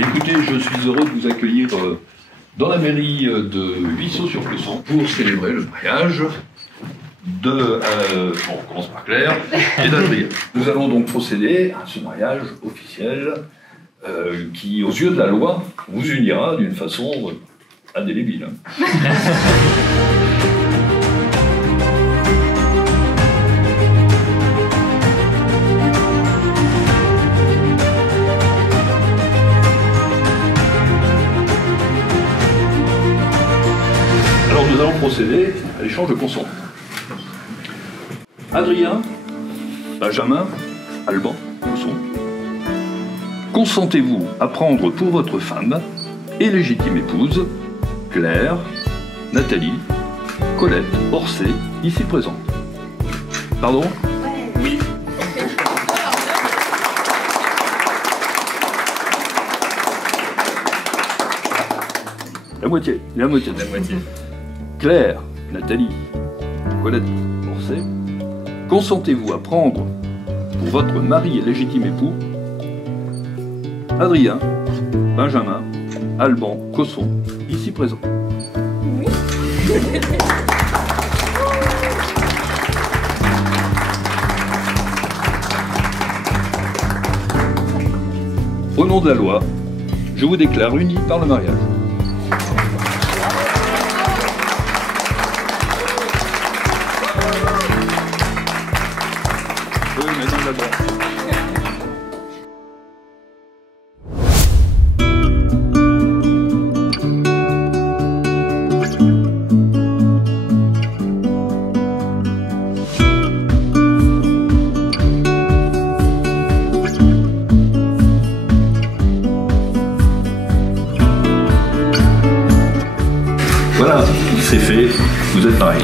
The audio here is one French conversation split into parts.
Écoutez, je suis heureux de vous accueillir dans la mairie de Huisseau-sur-Cresson pour célébrer le mariage de... bon, on commence par Claire et d'Adrien. Nous allons donc procéder à ce mariage officiel qui, aux yeux de la loi, vous unira d'une façon indélébile. Alors nous allons procéder à l'échange de consentement. Adrien, Benjamin, Alban, Cousson, consentez-vous à prendre pour votre femme et légitime épouse Claire, Nathalie, Colette, Orsay, ici présente. Pardon ? Oui. La moitié. Claire, Nathalie, Colette, Orsay, consentez-vous à prendre pour votre mari et légitime époux Adrien, Benjamin, Alban, Cosson, ici présent. Oui. Au nom de la loi, je vous déclare unis par le mariage. Voilà, c'est fait, vous êtes pareil.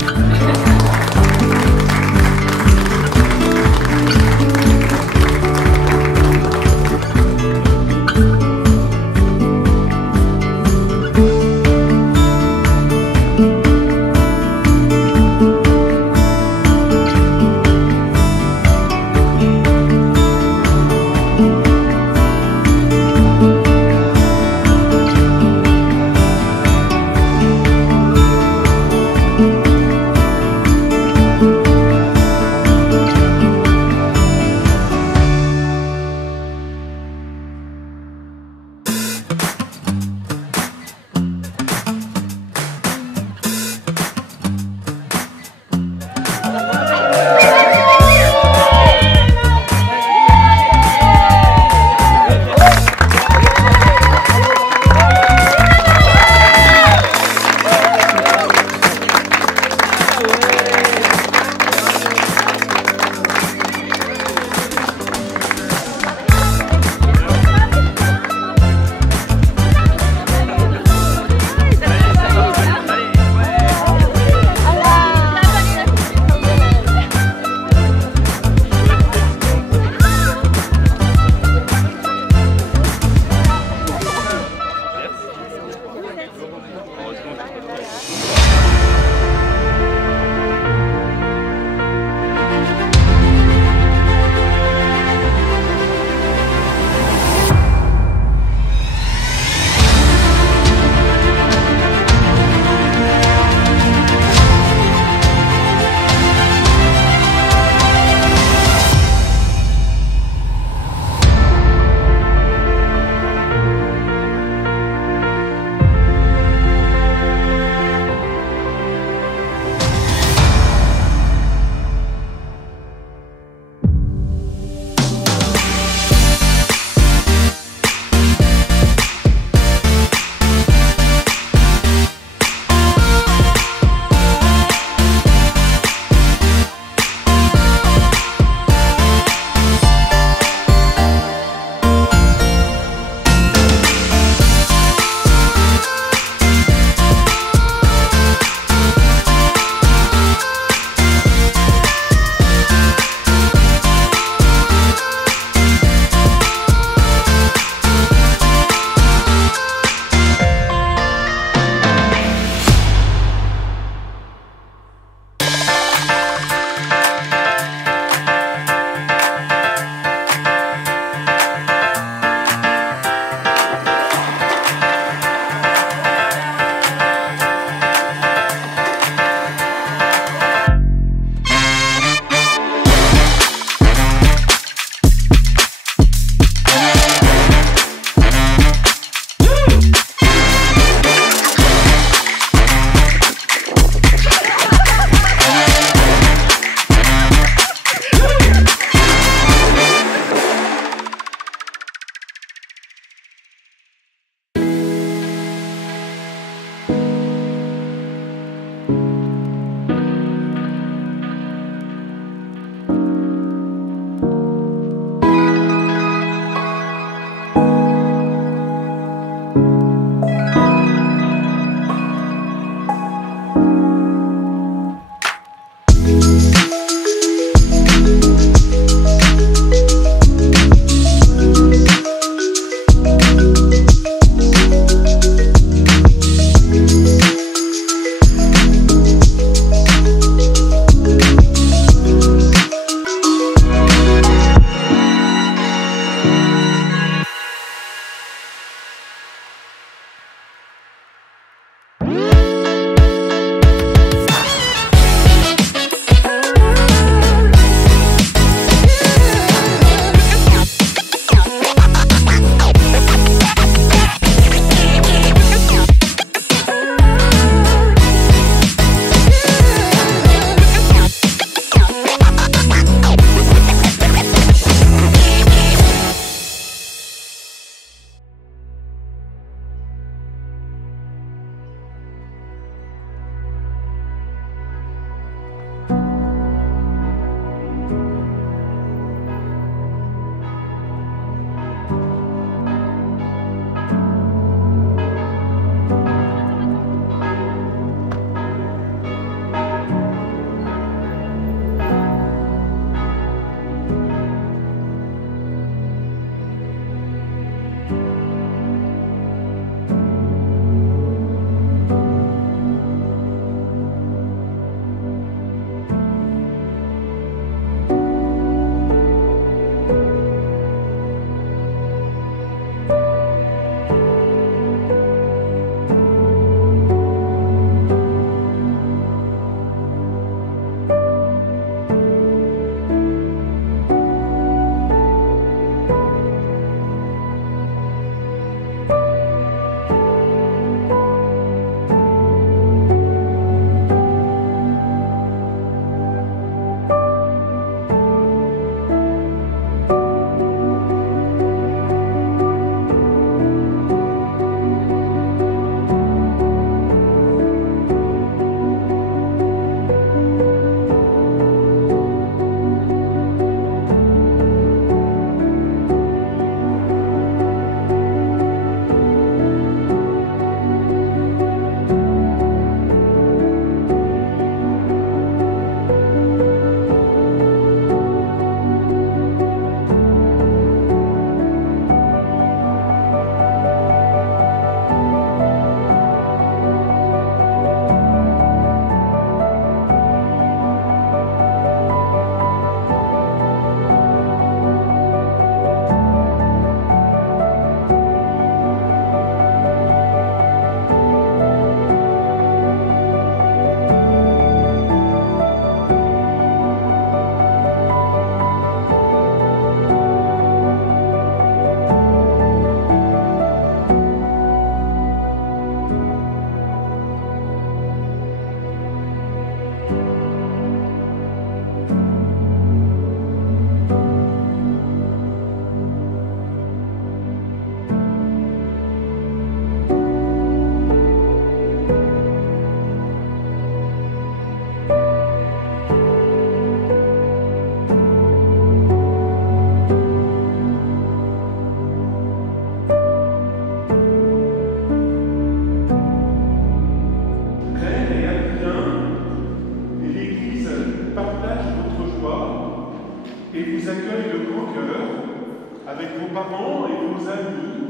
vos parents et vos amis,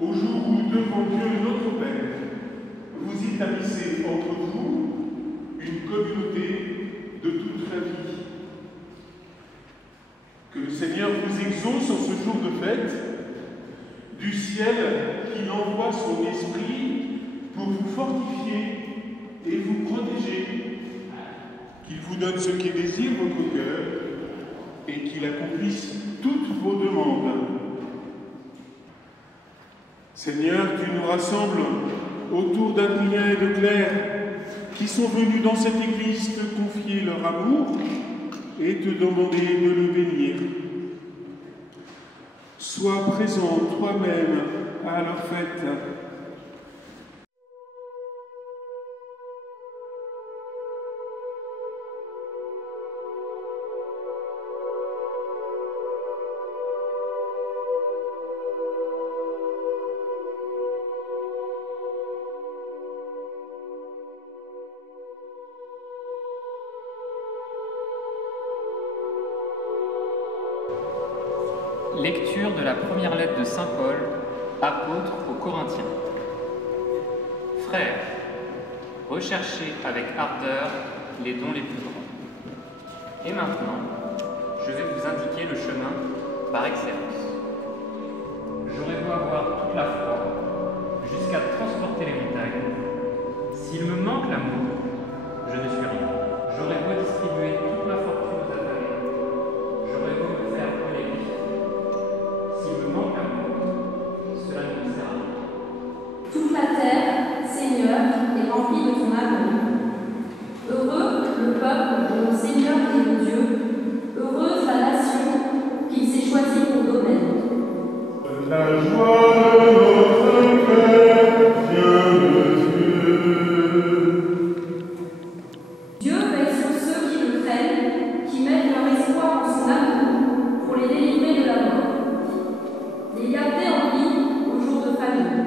au jour où, devant Dieu notre Père, vous établissez entre vous une communauté de toute la vie. Que le Seigneur vous exauce en ce jour de fête, du ciel qu'il envoie son esprit pour vous fortifier et vous protéger, qu'il vous donne ce qui désire votre cœur et qu'il accomplisse toutes vos demandes. Seigneur, tu nous rassembles autour d'Adrien et de Claire qui sont venus dans cette église te confier leur amour et te demander de le bénir. Sois présent toi-même à leur fête. Lecture de la première lettre de saint Paul, apôtre aux Corinthiens. Frères, recherchez avec ardeur les dons les plus grands. Et maintenant, je vais vous indiquer le chemin par excellence. J'aurais beau avoir toute la foi, jusqu'à transporter les montagnes. S'il me manque l'amour, je ne suis rien. J'aurais beau distribuer toute ma fortune aux affamés. J'aurais beau me faire brûler les pieds. S'il me manque l'amour, cela ne me sert à rien. Toute la terre, Seigneur, est remplie de ton amour. Heureux le peuple dont le Seigneur est le Dieu. Heureuse la nation qu'il s'est choisie pour domaine. La joie de notre cœur vient de Dieu. Dieu veille sur ceux qui le craignent, qui mettent leur espoir en son amour pour les délivrer de la mort, les garder en vie au jour de famille.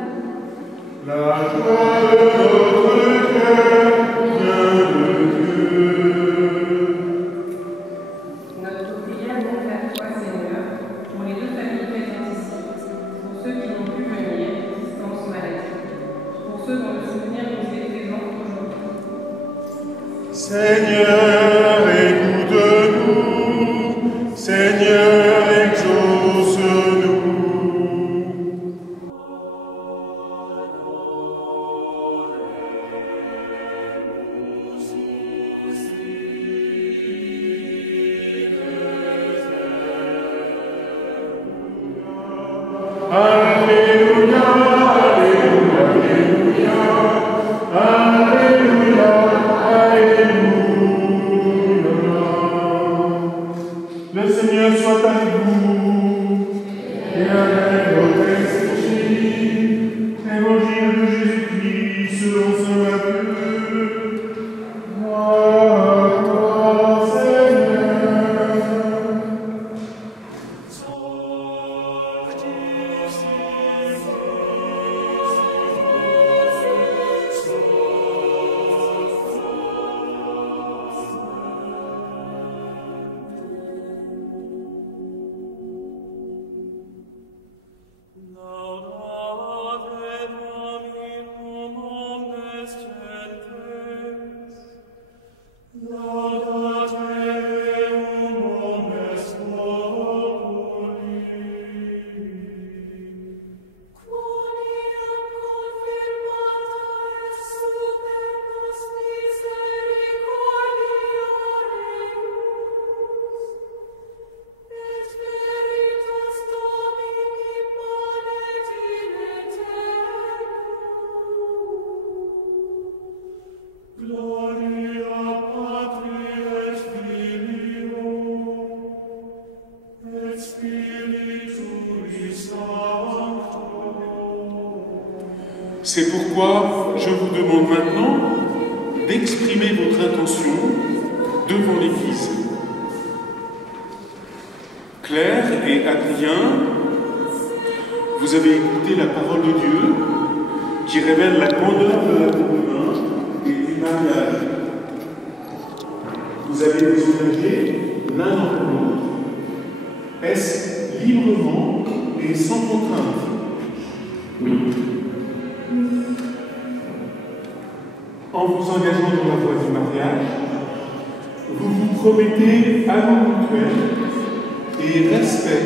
La joie de notre cœur vient de Dieu. Notre prière monte vers toi, Seigneur, pour les deux familles présentes ici, pour ceux qui n'ont pu venir, distance maladie, pour ceux dont le souvenir nous est présent aujourd'hui. Seigneur, écoute-nous. Seigneur, exauce-nous. Alléluia, Alléluia, Alléluia, Alléluia, Alléluia. Le Seigneur soit avec vous et avec votre esprit. Évangile de Jésus-Christ selon saint Matthieu. Gloire à toi, Seigneur. C'est pourquoi je vous demande maintenant d'exprimer votre intention devant l'Église. Claire et Adrien, vous avez écouté la parole de Dieu qui révèle la grandeur de l'amour humain et du mariage. Vous avez vous engagé l'un dans l'autre. Est-ce librement et sans contrainte. Oui. En vous engageant dans la voie du mariage, vous vous promettez amour mutuel et respect.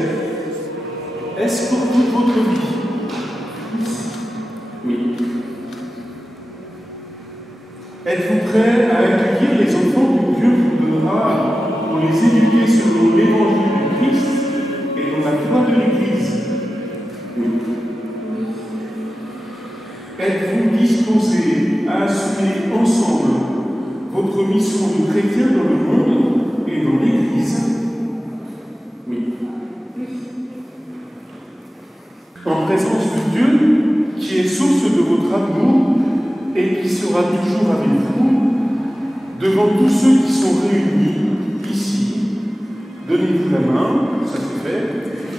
Est-ce pour toute votre vie? Oui. Êtes-vous prêt à accueillir les enfants que Dieu vous donnera pour les éduquer selon l'évangile du Christ et dans la foi de l'Église? Oui. Êtes-vous disposé à assumer ensemble votre mission de chrétien dans le monde et dans l'Église? Oui. En présence de Dieu, qui est source de votre amour et qui sera toujours avec vous, devant tous ceux qui sont réunis ici, donnez-vous la main, ça c'est fait,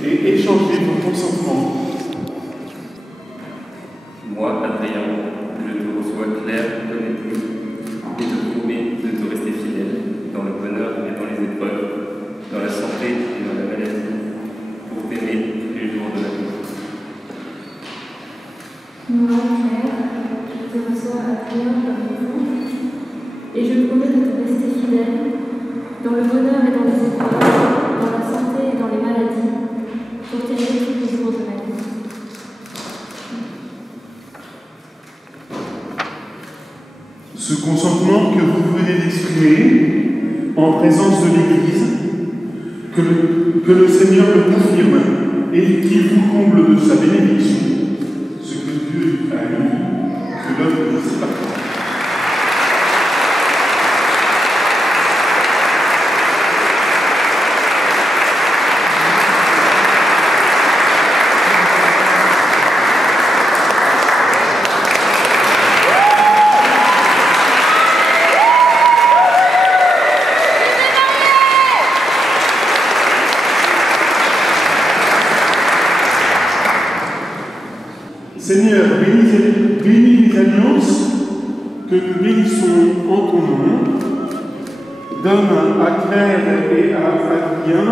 et échangez vos consentements. Moi, Adrien, je te reçois Claire comme épouse et te promets de te rester fidèle dans le bonheur et dans les épreuves, dans la santé et dans la maladie, pour t'aimer tous les jours de la vie. Moi, Claire, je te reçois Adrien comme époux, et je promets de te rester fidèle dans le bonheur et dans les épreuves, dans la santé et dans les maladies, pour t'aimer tous les jours de ma vie. Ce consentement que vous venez d'exprimer en présence de l'Église, que le Seigneur le confirme et qu'il vous comble de sa bénédiction, ce que Dieu a mis, que l'homme ne sait pas. Seigneur, bénis les alliances que nous bénissons en ton nom. Donne à Claire et à Adrien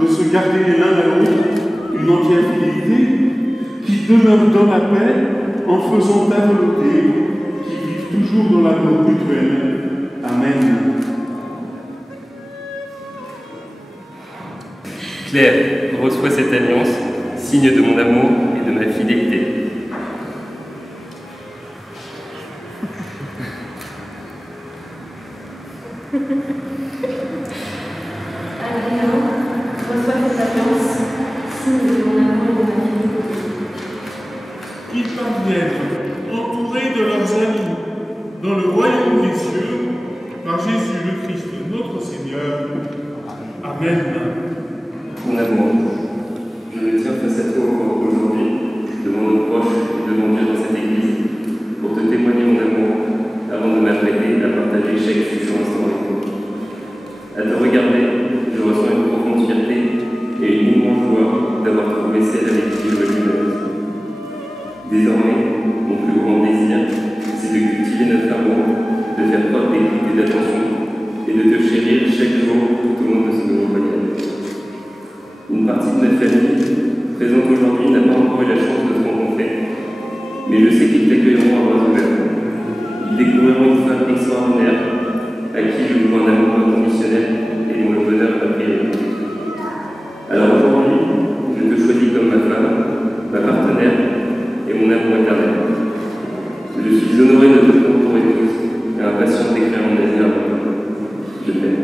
de se garder l'un à l'autre une entière fidélité, qui demeure dans la paix en faisant ta volonté, qui vivent toujours dans l'amour mutuel. Amen. Claire, reçois cette alliance, signe de mon amour et de ma fidélité. Adrien, reçois cette alliance, signe de mon amour et de ma fidélité. Qu'ils parviennent, entourés de leurs amis, dans le royaume des cieux, par Jésus le Christ, notre Seigneur. Amen. Mon amour, je me tiens face à toi aujourd'hui, devant nos proches et devant Dieu dans cette église, pour te témoigner mon amour, avant de m'apprêter à partager chaque futur instant avec toi. À te regarder, je ressens une profonde fierté et une immense joie d'avoir trouvé celle avec qui je veux vivre. Désormais, mon plus grand désir, c'est de cultiver notre amour, de faire preuve d'écoute et d'attention, et de te chérir chaque jour tout au long de ce nouveau voyage. Une partie de notre famille, présente aujourd'hui, n'a pas encore eu la chance de te rencontrer, mais je sais qu'ils t'accueilleront à bras ouverts. Ils découvriront une femme extraordinaire, à qui je voue un amour inconditionnel et dont le bonheur va prier. Alors aujourd'hui, je te choisis comme ma femme, ma partenaire et mon amour éternel. Je suis honoré de te prendre pour épouse et impatient d'écrire mon désir avec toi. Je t'aime.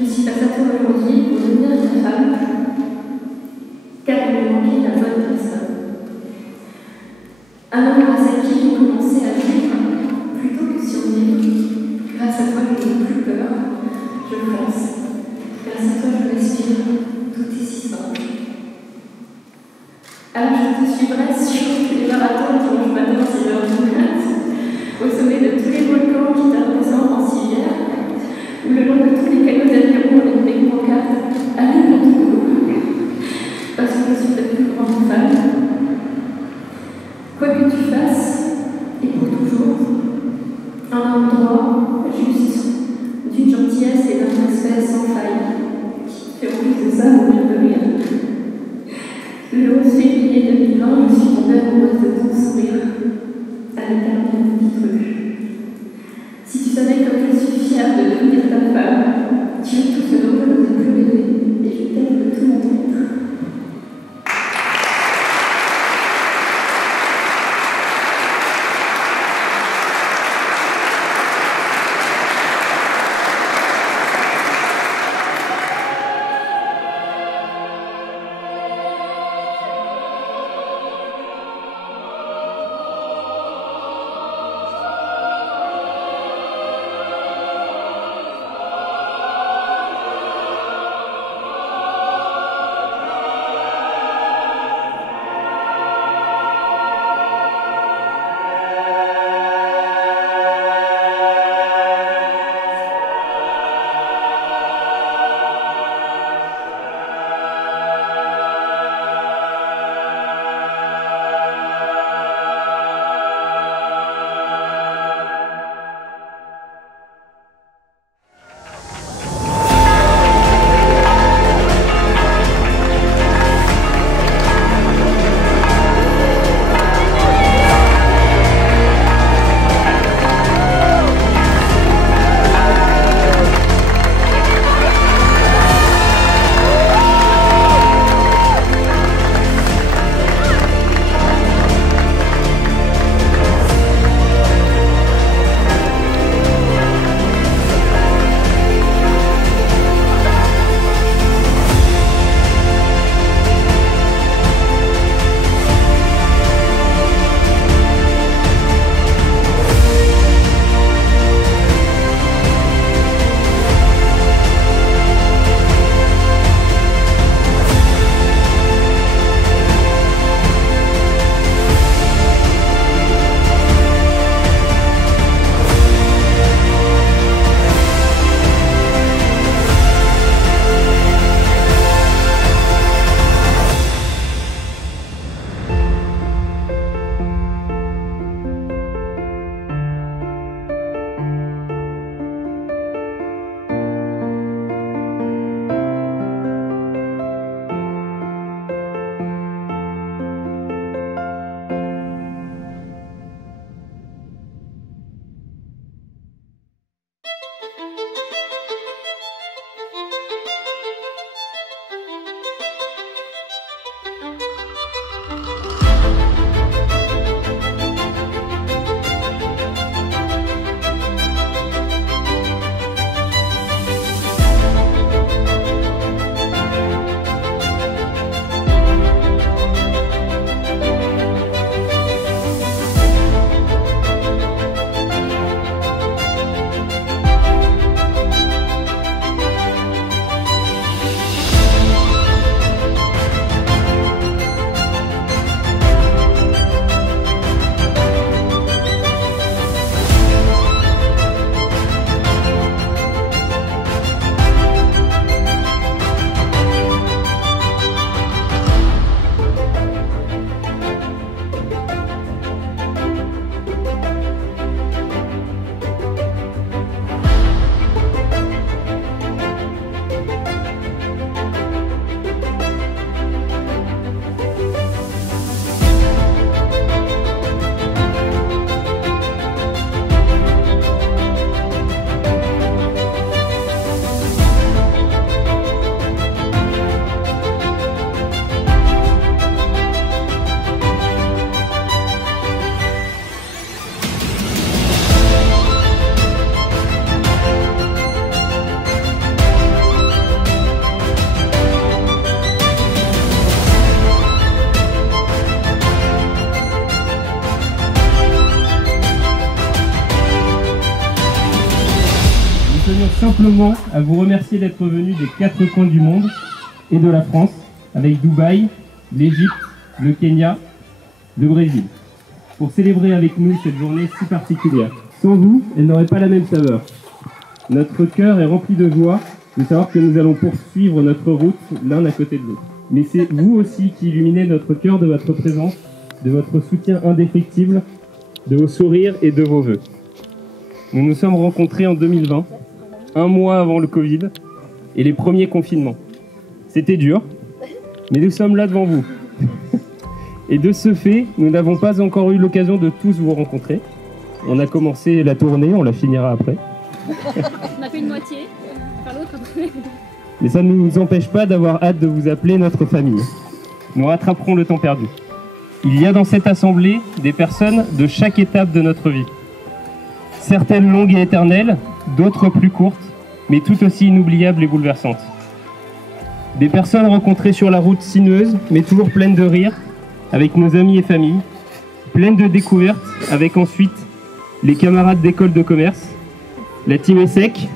Je suis face à toi aujourd'hui pour devenir ta femme, car il me manquait la bonne personne. Un homme grâce à qui j'ai commencé à vivre plutôt que survivre. Grâce à toi, je n'ai plus peur, je pense. Grâce à toi, je respire, tout est si simple. Alors je te suivrai sur les marathons dimanche matin à 6h du mat, au sommet de tous les volcans qui t'arrosent en Sibérie, ou le long de tous les canaux d'aviron avec mes pancartes, allez pour tout Le 11 février 2020, je suis tombée amoureuse de ton sourire, avec un titre. Si tu savais comme je suis fière de devenir ta femme, tu es tout ce dont je n'osais plus rêver, et je t'aime de tout mon être. simplement à vous remercier d'être venus des 4 coins du monde et de la France, avec Dubaï, l'Égypte, le Kenya, le Brésil, pour célébrer avec nous cette journée si particulière. Sans vous, elle n'aurait pas la même saveur. Notre cœur est rempli de joie de savoir que nous allons poursuivre notre route l'un à côté de l'autre. Mais c'est vous aussi qui illuminez notre cœur de votre présence, de votre soutien indéfectible, de vos sourires et de vos vœux. Nous nous sommes rencontrés en 2020, un mois avant le Covid et les premiers confinements. C'était dur, mais nous sommes là devant vous. Et de ce fait, nous n'avons pas encore eu l'occasion de tous vous rencontrer. On a commencé la tournée, on la finira après. On a fait une moitié, enfin l'autre après. Mais ça ne nous empêche pas d'avoir hâte de vous appeler notre famille. Nous rattraperons le temps perdu. Il y a dans cette assemblée des personnes de chaque étape de notre vie. Certaines longues et éternelles, d'autres plus courtes, mais tout aussi inoubliables et bouleversantes. Des personnes rencontrées sur la route sinueuse, mais toujours pleines de rire, avec nos amis et familles, pleines de découvertes, avec ensuite les camarades d'école de commerce, la team ESSEC,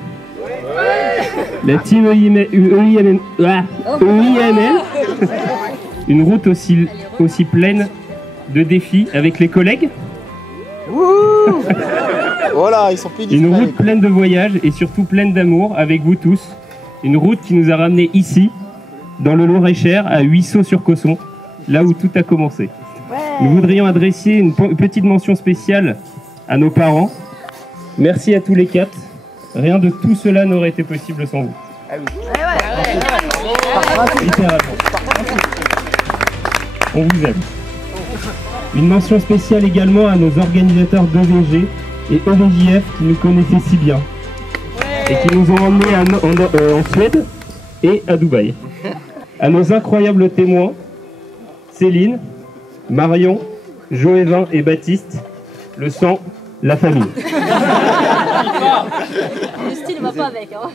la team EIML, une route aussi pleine de défis avec les collègues. Voilà, ils sont plus discrets. Une route pleine de voyages et surtout pleine d'amour avec vous tous. Une route qui nous a ramenés ici, dans le Loir-et-Cher, à Huisseau-sur-Cosson, là où tout a commencé. Nous voudrions adresser une petite mention spéciale à nos parents. Merci à tous les 4. Rien de tout cela n'aurait été possible sans vous. Littéralement. On vous aime. Une mention spéciale également à nos organisateurs d'EVG et EVJF qui nous connaissaient si bien et qui nous ont emmenés en Suède et à Dubaï. À nos incroyables témoins, Céline, Marion, Joëvin et Baptiste, le sang, la famille. Le style va pas avec. Hein.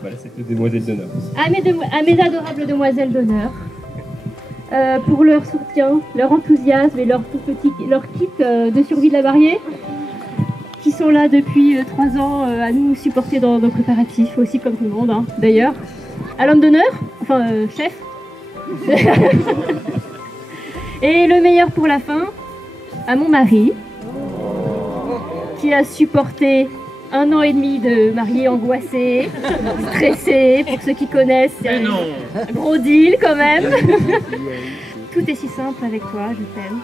Voilà, c'était demoiselles d'honneur. À mes adorables demoiselles d'honneur, pour leur soutien, leur enthousiasme et leur kit de survie de la mariée, qui sont là depuis 3 ans à nous supporter dans nos préparatifs, aussi comme tout le monde hein, d'ailleurs. À l'homme d'honneur, enfin chef. Et le meilleur pour la fin, à mon mari, qui a supporté 1 an et demi de mariée angoissée, stressée, pour ceux qui connaissent, c'est un gros deal quand même. Tout est si simple avec toi, je t'aime.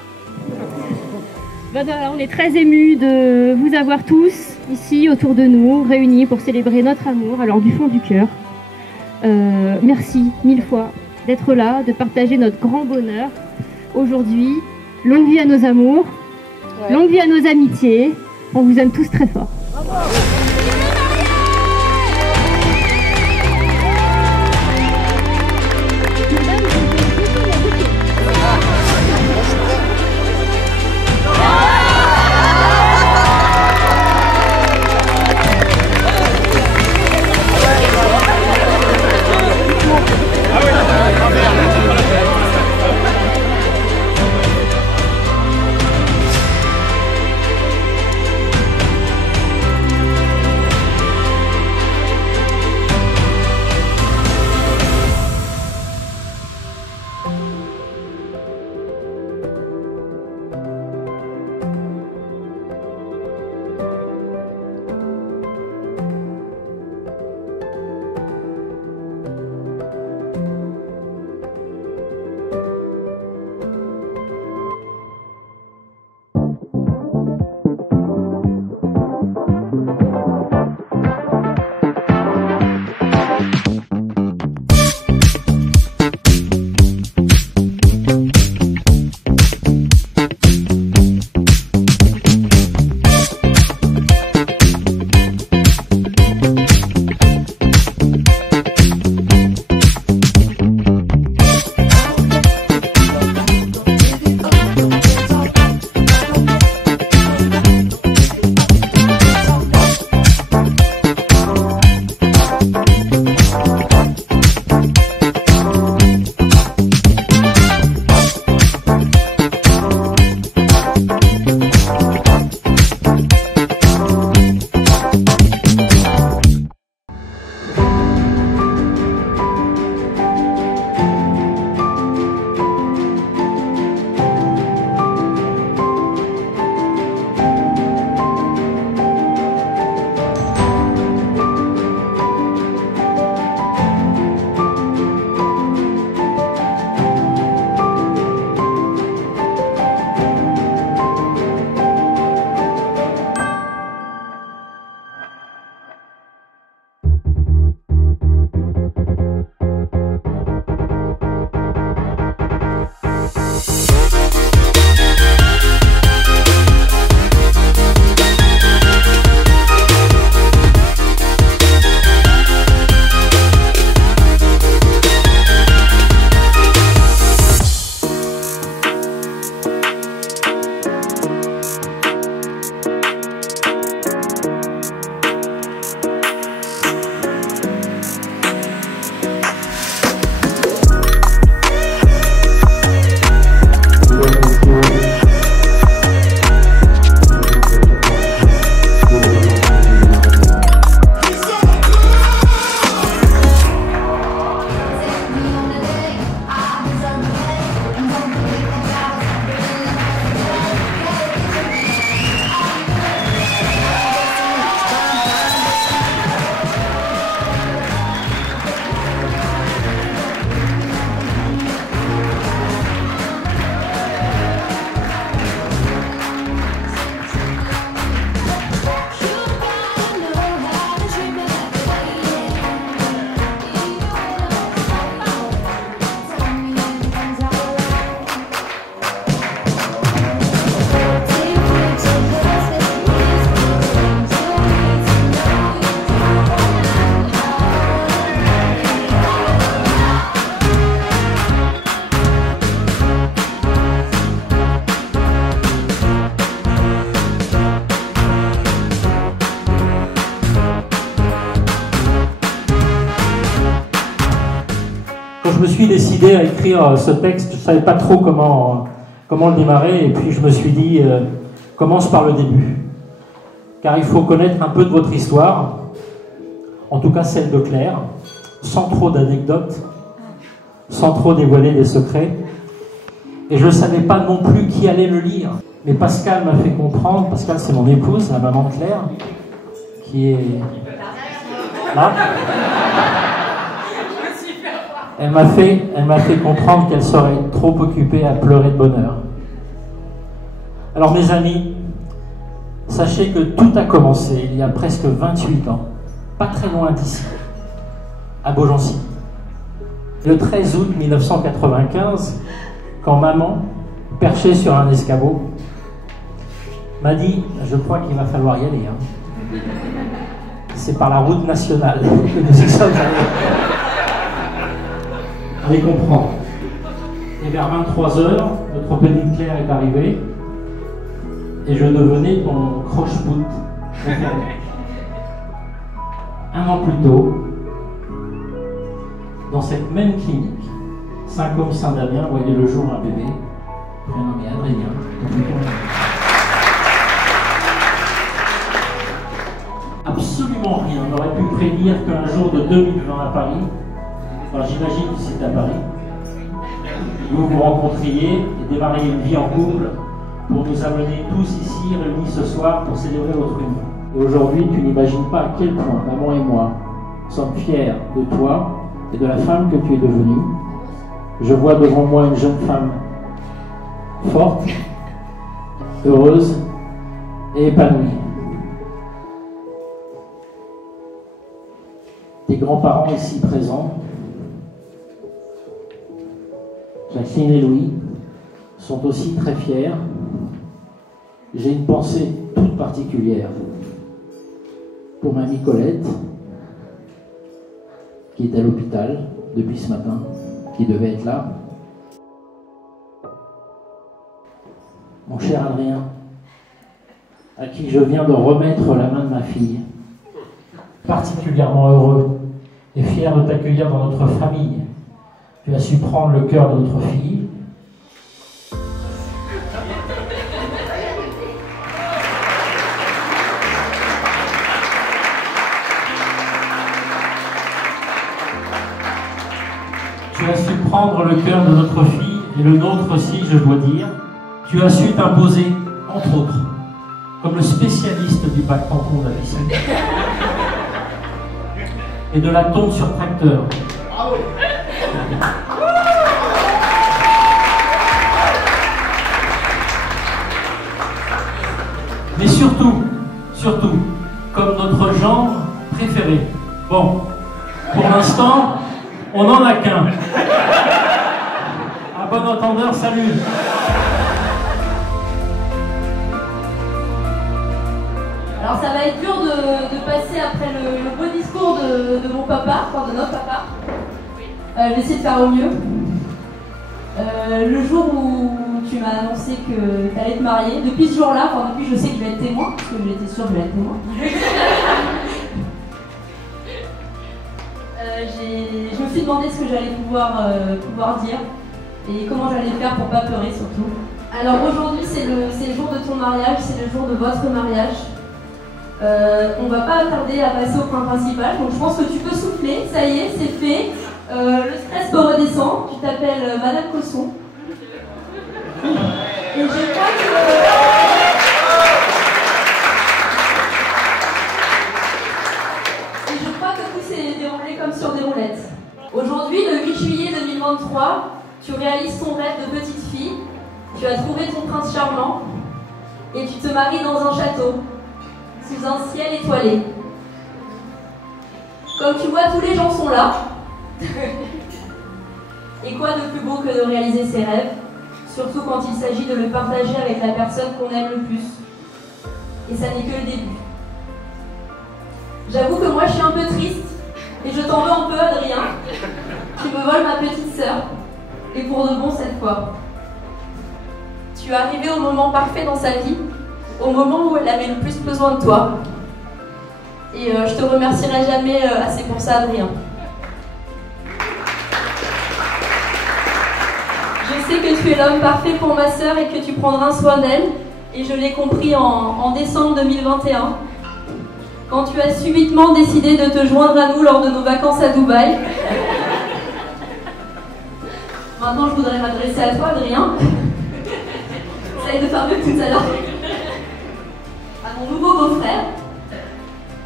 Ben voilà, on est très émus de vous avoir tous ici autour de nous, réunis pour célébrer notre amour, alors du fond du cœur. Merci 1000 fois d'être là, de partager notre grand bonheur aujourd'hui. Longue vie à nos amours, longue vie à nos amitiés. On vous aime tous très fort. je me suis décidé à écrire ce texte. Je ne savais pas trop comment le démarrer, et puis je me suis dit, commence par le début. Car il faut connaître un peu de votre histoire, en tout cas celle de Claire, sans trop d'anecdotes, sans trop dévoiler des secrets. Et je ne savais pas non plus qui allait le lire. Mais Pascal m'a fait comprendre, Pascal c'est mon épouse, la maman de Claire, qui est là. Elle m'a fait comprendre qu'elle serait trop occupée à pleurer de bonheur. Alors mes amis, sachez que tout a commencé il y a presque 28 ans, pas très loin d'ici, à Beaugency. Le 13 août 1995, quand maman, perchée sur un escabeau, m'a dit « Je crois qu'il va falloir y aller. Hein. » C'est par la route nationale que nous y sommes allés. Allez comprendre. Et vers 23h, notre petite Claire est arrivée et je devenais ton croche-bout préféré. Un an plus tôt, dans cette même clinique, Saint-Côme-Saint-Damien voyait le jour un bébé prénommé Adrien. Absolument rien n'aurait pu prédire qu'un jour de 2020 à Paris, enfin, j'imagine que c'est à Paris, vous vous rencontriez et démarriez une vie en couple pour nous amener tous ici réunis ce soir pour célébrer votre union. Et aujourd'hui, tu n'imagines pas à quel point maman et moi sommes fiers de toi et de la femme que tu es devenue. Je vois devant moi une jeune femme forte, heureuse et épanouie. Tes grands-parents ici présents, Jacqueline et Louis, sont aussi très fiers. J'ai une pensée toute particulière pour mamie Colette, qui est à l'hôpital depuis ce matin, qui devait être là. Mon cher Adrien, à qui je viens de remettre la main de ma fille, particulièrement heureux et fier de t'accueillir dans notre famille. Tu as su prendre le cœur de notre fille. Tu as su prendre le cœur de notre fille et le nôtre aussi, je dois dire. Tu as su t'imposer, entre autres, comme le spécialiste du bac tampon de la ficelle et de la tonte sur tracteur. Mais surtout, comme notre genre préféré. Bon, pour l'instant, on n'en a qu'un. À bon entendeur, salut. Alors ça va être dur de passer après le beau discours de mon papa, enfin de notre papa. Je vais essayer de faire au mieux. Le jour où tu m'as annoncé que tu allais te marier, depuis ce jour-là, enfin depuis je sais que je vais être témoin, parce que j'étais sûre que je vais être témoin. Je me suis demandé ce que j'allais pouvoir dire et comment j'allais faire pour pas pleurer surtout. Alors aujourd'hui c'est le jour de ton mariage, c'est le jour de votre mariage. On va pas tarder à passer au point principal, donc je pense que tu peux souffler, ça y est, c'est fait. Le stress peut redescendre, tu t'appelles Madame Cosson. Et je crois que tout s'est déroulé comme sur des roulettes. Aujourd'hui, le 8 juillet 2023, tu réalises ton rêve de petite fille, tu as trouvé ton prince charmant et tu te maries dans un château, sous un ciel étoilé. Comme tu vois, tous les gens sont là. Et quoi de plus beau que de réaliser ses rêves, surtout quand il s'agit de le partager avec la personne qu'on aime le plus. Et ça n'est que le début. J'avoue que moi je suis un peu triste, et je t'en veux un peu, Adrien. Tu me voles ma petite sœur, et pour de bon cette fois. Tu es arrivé au moment parfait dans sa vie, au moment où elle avait le plus besoin de toi. Et je te remercierai jamais assez pour ça, Adrien. sais que tu es l'homme parfait pour ma sœur et que tu prendras soin d'elle. Et je l'ai compris en décembre 2021, quand tu as subitement décidé de te joindre à nous lors de nos vacances à Dubaï. Maintenant, je voudrais m'adresser à toi, Adrien. J'essaie de faire mieux tout à l'heure. À mon nouveau beau-frère.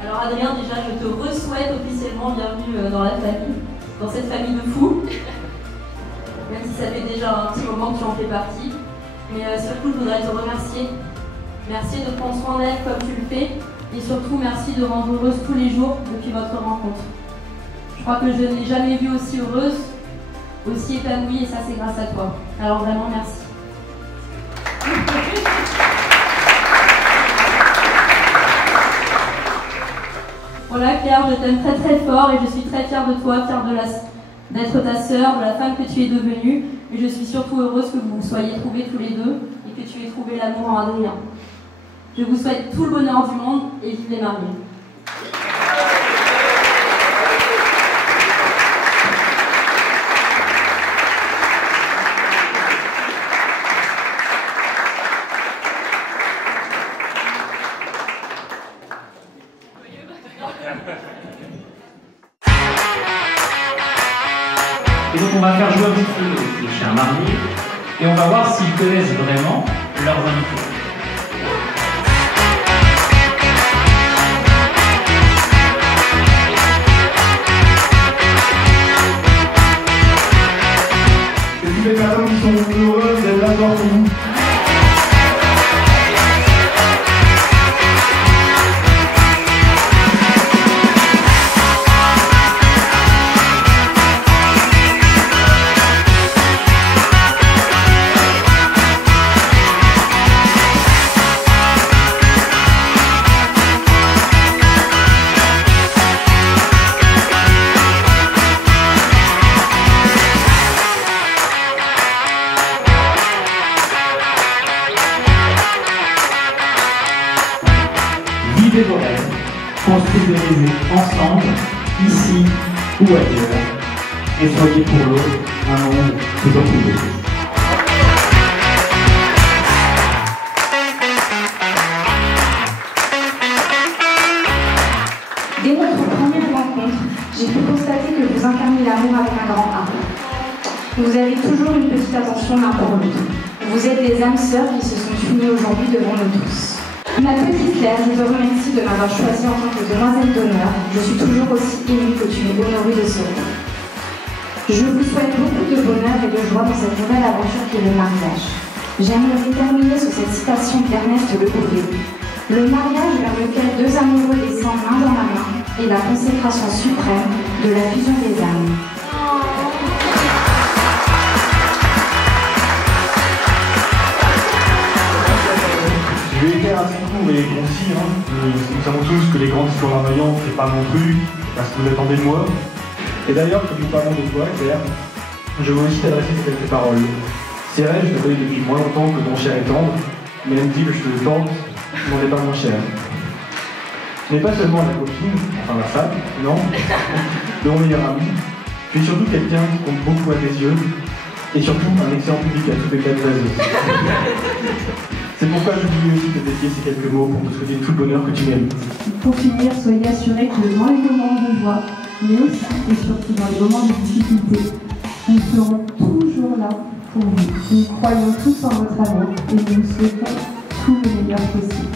Alors Adrien, déjà, je te re-souhaite officiellement bienvenue dans la famille, dans cette famille de fous. Même si ça fait déjà un petit moment que tu en fais partie. Mais surtout, je voudrais te remercier. Merci de prendre soin d'elle comme tu le fais. Et surtout, merci de rendre heureuse tous les jours depuis votre rencontre. Je crois que je ne l'ai jamais vue aussi heureuse, aussi épanouie, et ça, c'est grâce à toi. Alors vraiment, merci. Voilà, Claire, je t'aime très très fort et je suis très fière de toi, fière d'être ta sœur, de la femme que tu es devenue. Mais je suis surtout heureuse que vous vous soyez trouvés tous les deux et que tu aies trouvé l'amour en Adrien. Je vous souhaite tout le bonheur du monde et vive les mariés. Et donc on va faire jouer un petit peu les chiens mariés et on va voir s'ils connaissent vraiment leurs invités. Et toutes les personnes qui sont heureuses d'être d'accord pour vous. Vivez vos rêves, construisez-les ensemble, ici ou ailleurs, et soyez pour l'autre un monde toujours plus beau. Dès notre première rencontre, j'ai pu constater que vous incarnez l'amour avec un grand A. Vous avez toujours une petite attention l'un pour l'autre. Vous êtes des âmes sœurs qui se sont unies aujourd'hui devant nous tous. Ma petite Claire, je te remercie de m'avoir choisie en tant que demoiselle d'honneur. Je suis toujours aussi émue que tu m'es honorée de ce rôle. Je vous souhaite beaucoup de bonheur et de joie dans cette nouvelle aventure qui est le mariage. J'aimerais terminer sur cette citation d'Ernest Le Bourrier. Le mariage vers lequel deux amoureux descendent main dans la main est la consécration suprême de la fusion des âmes. Je vais faire assez court et concis. Nous savons tous que les grandes histoires vaillantes, c'est pas mon truc, parce que vous attendez de moi. Et d'ailleurs, comme nous parlons de toi, Claire, je veux aussi t'adresser ces quelques paroles. C'est vrai, je te connais depuis moins longtemps que ton cher est tendre, mais elle me dit que je te tente, n'en est pas moins cher. Tu n'es pas seulement la copine, enfin la femme, non, de mon meilleur ami. Tu es surtout quelqu'un qui compte beaucoup à tes yeux, et surtout un excellent public à toutes les quatre vases. C'est pourquoi je voulais aussi te dédier ces quelques mots pour te souhaiter tout le bonheur que tu mérites. Pour finir, soyez assurés que dans les moments de joie, mais aussi et surtout dans les moments de difficulté, nous serons toujours là pour vous. Nous croyons tous en votre amour et nous vous souhaitons tout le meilleur possible.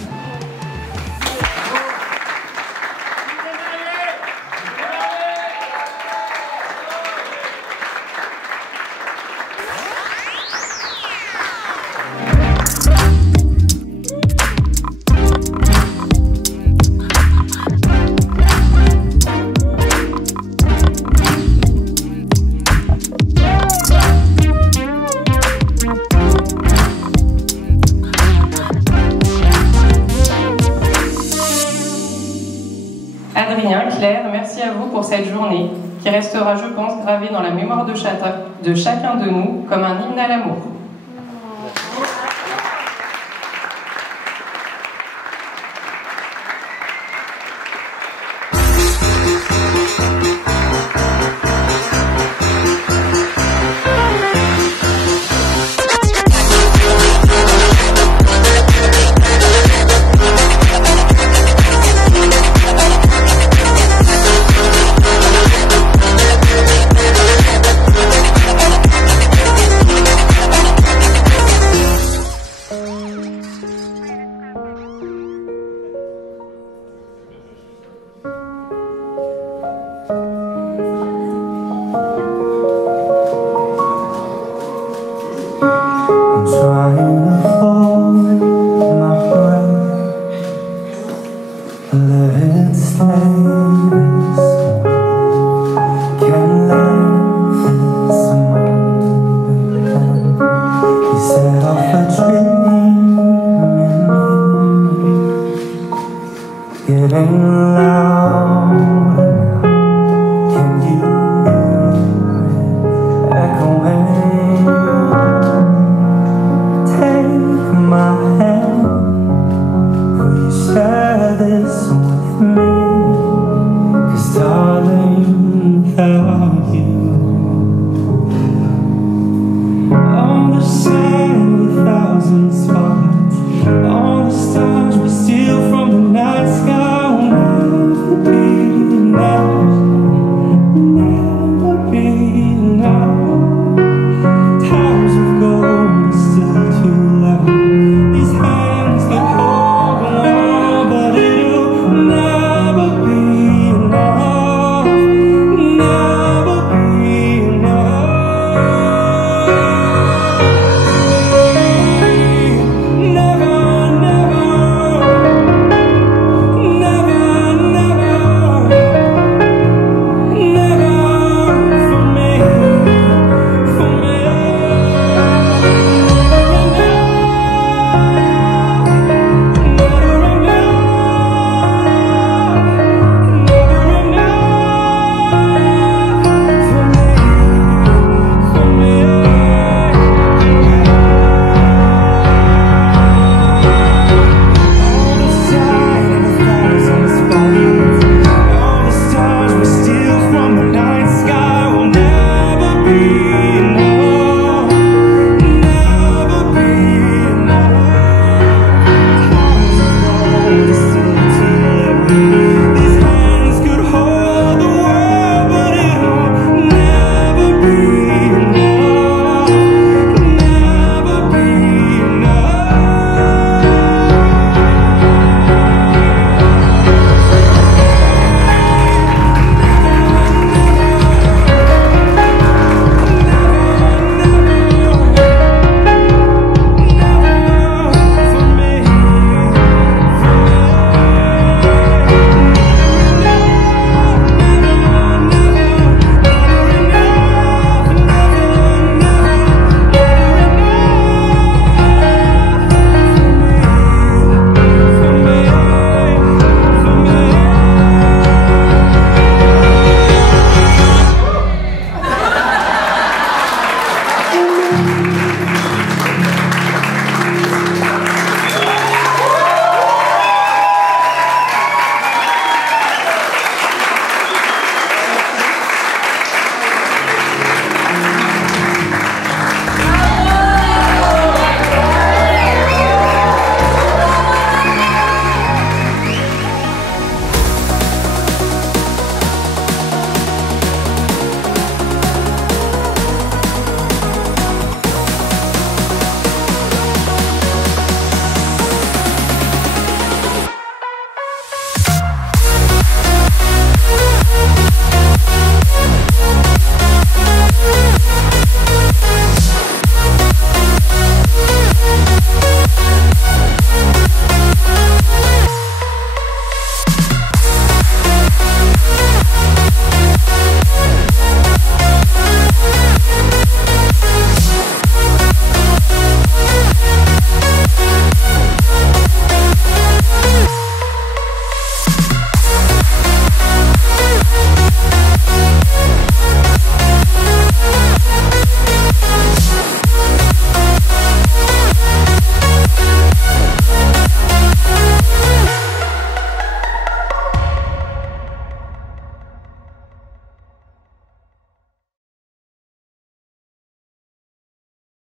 Adrien, Claire, merci à vous pour cette journée qui restera, je pense, gravée dans la mémoire de chacun de nous comme un hymne à l'amour. On the sand, 1,000 spots.